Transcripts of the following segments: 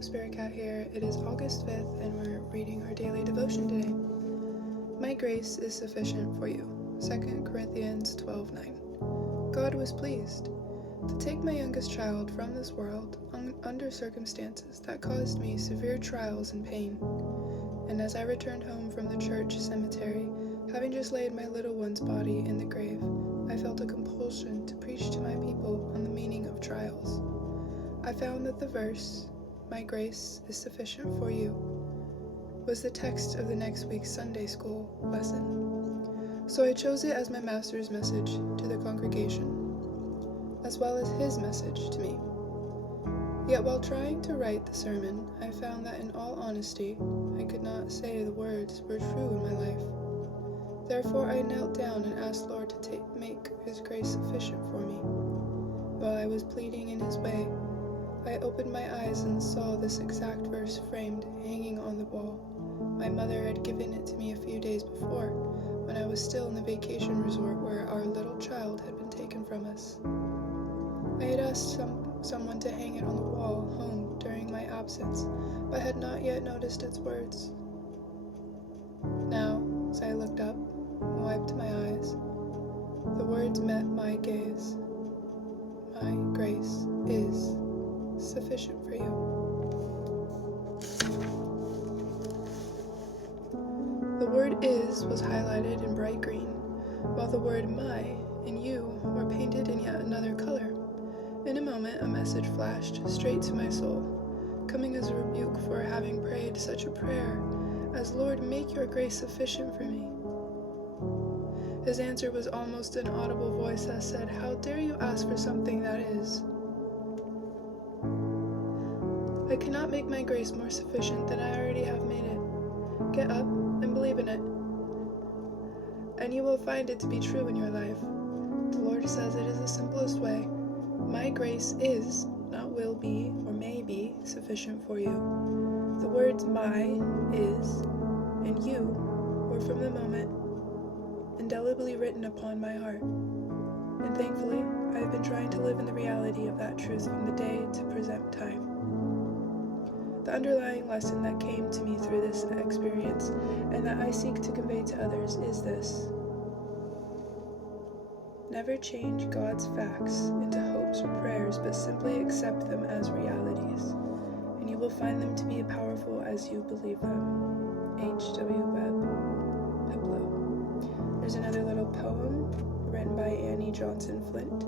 Spirit Cat here. It is August 5th and we're reading our daily devotion today. My grace is sufficient for you. 2 Corinthians 12:9. God was pleased to take my youngest child from this world under circumstances that caused me severe trials and pain. And as I returned home from the church cemetery, having just laid my little one's body in the grave, I felt a compulsion to preach to my people on the meaning of trials. I found that the verse, "My grace is sufficient for you," was the text of the next week's Sunday school lesson. So I chose it as my master's message to the congregation, as well as his message to me. Yet while trying to write the sermon, I found that in all honesty, I could not say the words were true in my life. Therefore I knelt down and asked Lord to make his grace sufficient for me. While I was pleading in his way, I opened my eyes and saw this exact verse framed, hanging on the wall. My mother had given it to me a few days before, when I was still in the vacation resort where our little child had been taken from us. I had asked someone to hang it on the wall home during my absence, but had not yet noticed its words. Now, as I looked up and wiped my eyes, the words met my gaze. My grace is sufficient for you. The word "is" was highlighted in bright green, while the word "my" and "you" were painted in yet another color. In a moment, a message flashed straight to my soul, coming as a rebuke for having prayed such a prayer as, "Lord, make your grace sufficient for me." His answer was almost an audible voice that said, "How dare you ask for something that is? I cannot make my grace more sufficient than I already have made it. Get up and believe in it, and you will find it to be true in your life." The Lord says it is the simplest way. My grace is, not will be or may be, sufficient for you. The words "my," "is," and "you" were from the moment indelibly written upon my heart. And thankfully, I have been trying to live in the reality of that truth from the day to present time. The underlying lesson that came to me through this experience, and that I seek to convey to others, is this: never change God's facts into hopes or prayers, but simply accept them as realities, and you will find them to be powerful as you believe them. H.W. Webb, Piplo. There's another little poem written by Annie Johnson Flint.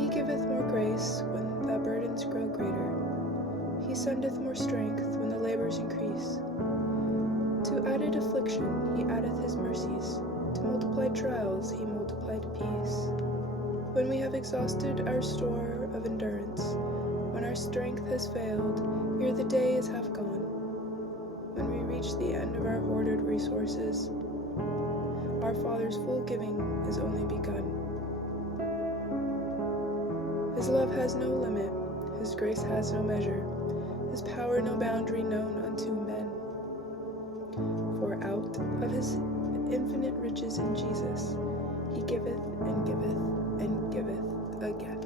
He giveth more grace when the burdens grow greater. He sendeth more strength when the labors increase. To added affliction he addeth his mercies. To multiplied trials he multiplied peace. When we have exhausted our store of endurance, when our strength has failed, ere the days have gone, when we reach the end of our hoarded resources, our Father's full giving is only begun. His love has no limit, his grace has no measure, his power no boundary known unto men. For out of his infinite riches in Jesus, he giveth and giveth and giveth again.